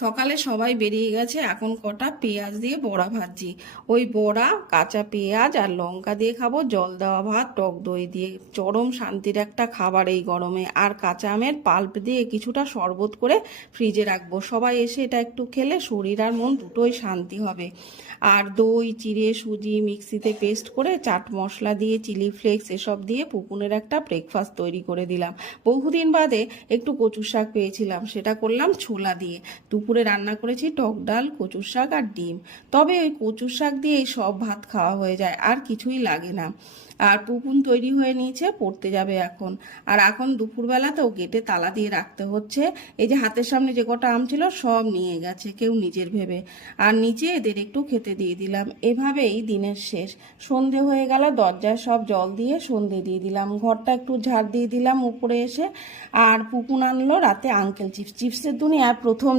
সকালে সবাই বেরিয়ে গেছে, এখন কটা পেঁয়াজ দিয়ে বড়া ভাজছি। ওই বড়া, কাঁচা পেঁয়াজ আর লঙ্কা দিয়ে খাবো, জল দেওয়া ভাত, টক দই দিয়ে। চরম শান্তির একটা খাবার এই গরমে। আর কাঁচা আমের পাল্প দিয়ে কিছুটা শরবত করে ফ্রিজে রাখবো, সবাই এসে এটা একটু খেলে শরীর আর মন দুটোই শান্তি হবে। আর দই চিড়ে সুজি মিক্সিতে পেস্ট করে চাট মশলা দিয়ে চিলি ফ্লেক্স এসব দিয়ে পুকুনের একটা ব্রেকফাস্ট তৈরি করে দিলাম। বহুদিন বাদে একটু কচুর শাক পেয়েছিলাম, সেটা করলাম ছোলা দিয়ে। দুপুরে রান্না করেছি টক ডাল, কচুর শাক আর ডিম। তবে ওই কচুর শাক দিয়েই সব ভাত খাওয়া হয়ে যায়, আর কিছুই লাগে না। আর পুপুন তৈরি হয়ে নিয়েছে, পড়তে যাবে এখন। আর এখন দুপুরবেলাতেও গেটে তালা দিয়ে রাখতে হচ্ছে। এই যে হাতের সামনে যে কটা আম ছিল সব নিয়ে গেছে, কেউ নিজের ভেবে। আর নিচে এদের একটু খেতে দিয়ে দিলাম। এভাবেই দিনের শেষ। সন্ধে হয়ে গেল, দরজায় সব জল দিয়ে সন্ধে দিয়ে দিলাম, ঘরটা একটু ঝাড় দিয়ে দিলাম উপরে এসে। আর পুপুন আনলো রাতে আঙ্কেল চিপস। চিপসের দুনিয়া প্রথম